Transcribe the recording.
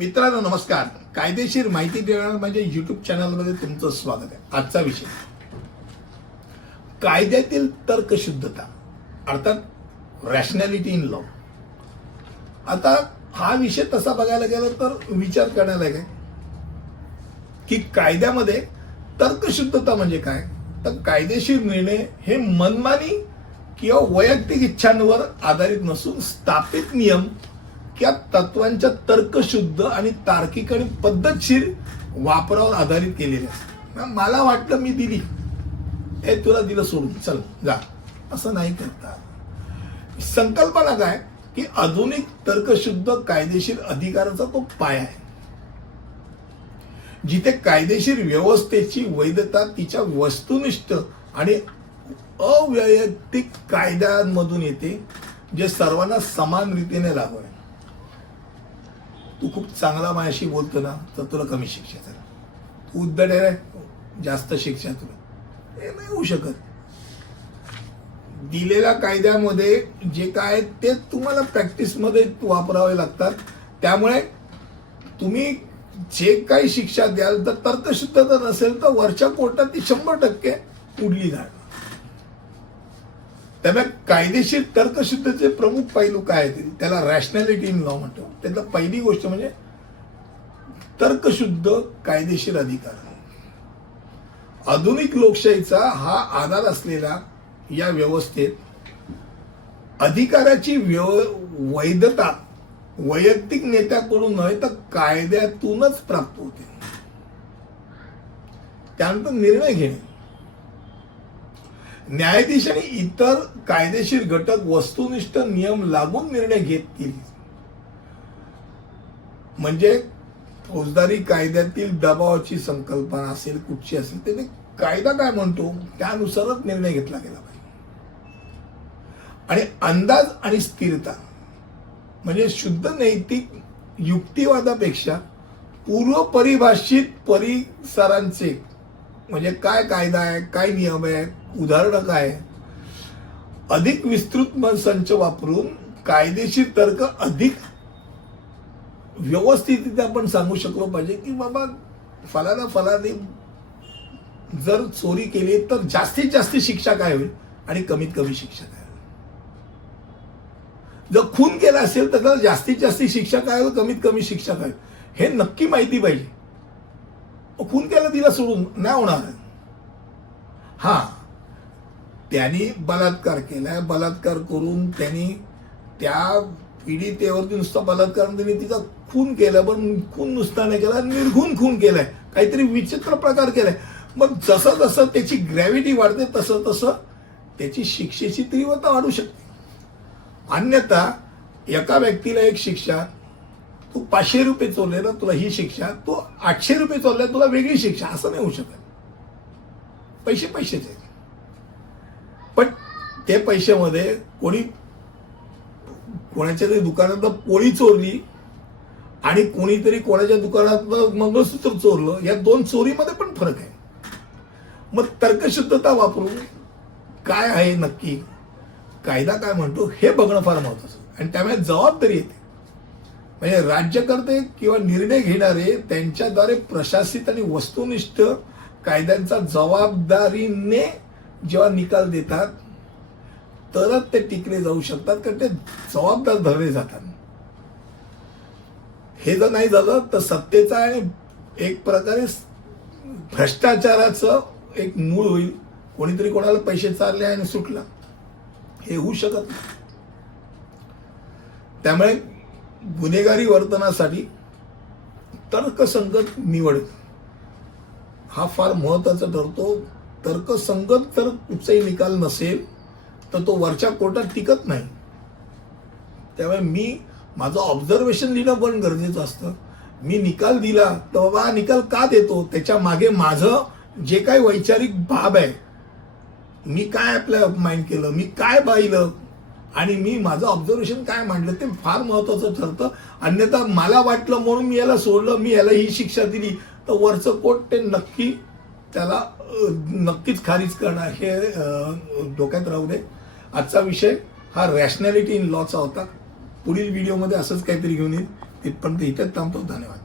मित्रांनो नमस्कार. कायदेशीर माहिती देणार माझ्या युट्यूब चॅनलमध्ये तुमचं स्वागत आहे. आजचा विषय. कायद्यातील तर्कशुद्धता अर्थात रॅशनॅलिटी इन लॉ आता हा विषय तसा बघायला गेला तर विचार करायला काय? की कायद्यामध्ये तर्कशुद्धता म्हणजे काय? तर कायदेशीर निर्णय हे मनमानी किंवा वैयक्तिक इच्छांवर आधारित नसून स्थापित नियम इतक्या तत्वांच्या तर्कशुद्ध आणि तार्किक आणि पद्धतशीर वापरावर आधारित केलेले मला वाटलं मी दिली. हे तुला दिलं सोडून. चल जा. असं नाही करता. संकल्पना काय? की आधुनिक तर्कशुद्ध कायदेशीर अधिकाराचा तो पाया आहे. जिथे कायदेशीर व्यवस्थेची वैधता तिच्या वस्तुनिष्ठ आणि अवैयक्तिक कायद्यांमधून येते जे सर्वांना समान रीतीने लागू आहे. तू खूप चांगला माझ्याशी बोलतो ना तर तुला कमी शिक्षा झाला. तू उद्धट आहे जास्त शिक्षा तुला. हे नाही होऊ शकत. दिलेल्या कायद्यामध्ये जे काय आहे ते तुम्हाला प्रॅक्टिसमध्ये वापरावे लागतात. त्यामुळे तुम्ही जे काही शिक्षा द्याल तर तर्कशुद्धता नसेल तर वरच्या कोर्टात ती शंभर टक्के उडली जाणार. त्यामुळे कायदेशीर तर्कशुद्धचे प्रमुख पैलू काय आहेत? त्याला रॅशनॅलिटी इन लॉ म्हणतो त्यातला पहिली गोष्ट म्हणजे तर्कशुद्ध कायदेशीर अधिकार. आधुनिक लोकशाहीचा हा आधार असलेला या व्यवस्थेत अधिकाराची व्यव वैधता वैयक्तिक नेत्याकडून नव्हे तर कायद्यातूनच प्राप्त होते. त्यानंतर निर्णय घेणे. न्यायाधीश आणि इतर कायदेशीर घटक वस्तुनिष्ठ नियम लागून निर्णय घेतील म्हणजे फौजदारी कायद्यातील दबावाची संकल्पना असेल कुठची असेल त्याने कायदा काय म्हणतो त्यानुसारच निर्णय घेतला गेला पाहिजे. आणि अंदाज आणि स्थिरता म्हणजे शुद्ध नैतिक युक्तिवादापेक्षा पूर्व परिभाषित परिसरांचे म्हणजे काय कायदा आहे काय नियम आहे उदाहरणं काय? अधिक विस्तृत संच वापरून कायदेशीर तर्क अधिक व्यवस्थित आपण सांगू शकलो पाहिजे की बाबा फलाना फलाने जर चोरी केली तर जास्तीत जास्त शिक्षा काय होईल आणि कमीत कमी शिक्षा काय होईल? जर खून केला असेल तर जास्तीत जास्त शिक्षा काय होईल कमीत कमी शिक्षा काय होईल? हे नक्की माहिती पाहिजे. खून केला तिला सोडून नाही होणार. हा. त्यांनी बलात्कार केलाय. बलात्कार करून त्यांनी त्या पीडितेवरती नुसता बलात्कार त्यांनी तिचा खून केला पण खून नुसता नाही केला निर्घून खून केलाय. काहीतरी विचित्र प्रकार केलाय. मग जसं जसं त्याची ग्रॅव्हिटी वाढते तसं तसं त्याची शिक्षेची तीव्रता वाढू शकते. अन्यथा एका व्यक्तीला एक शिक्षा तू पाचशे रुपये चोरले ना तुला ही शिक्षा तू आठशे रुपये चोरल्या तुला वेगळी शिक्षा असं नाही होऊ शकत. पैसे पैसेच आहेत. ते पैशामध्ये कोणी कोणाच्या तरी दुकानात पोळी चोरली आणि कोणीतरी कोणाच्या दुकानात मंगळसूत्र चोरलं या दोन चोरीमध्ये पण फरक आहे. मग तर्कशुद्धता वापरून काय आहे नक्की? कायदा काय म्हणतो? हे बघणं फार महत्वाचं. आणि त्यामुळे जबाबदारी येते. म्हणजे राज्यकर्ते किंवा निर्णय घेणारे त्यांच्याद्वारे प्रशासित आणि वस्तुनिष्ठ कायद्यांचा जबाबदारीने जेव्हा निकाल देतात तरच ते टिकले जाऊ शकतात कारण ते जबाबदार धरले जातात. हे जर नाही झालं तर सत्तेचा आणि एक प्रकारे भ्रष्टाचाराचं एक मूळ होईल. कोणीतरी कोणाला पैसे चालले आणि सुटला. हे होऊ शकत नाही. त्यामुळे गुन्हेगारी वर्तनासाठी तर्कसंगत निवड हा फार महत्त्वाचा ठरतो. तर्कसंगत तर कुठचाही निकाल नसेल तर तो वरच्या कोर्टात टिकत नाही. त्यामुळे मी माझं ऑब्झर्वेशन लिहिणं पण गरजेचं असतं. मी निकाल दिला तर बाबा हा निकाल का देतो? त्याच्यामागे माझं जे काही वैचारिक बाब आहे मी काय आपल्या माइंड केलं मी काय पाहिलं? आणि मी माझं ऑब्झर्वेशन काय मांडलं ते फार महत्वाचं ठरतं. अन्यथा मला वाटलं म्हणून मी याला सोडलं मी याला ही शिक्षा दिली. तर वरचं कोर्ट ते नक्की त्याला नक्कीच खारीज करणार हे डोक्यात राहू दे आजचा विषय हा रॅशनॅलिटी इन लॉचा होता. पुढील व्हिडिओमध्ये असंच काहीतरी घेऊन येईल. तिथपर्यंत इथेच थांबतो. धन्यवाद.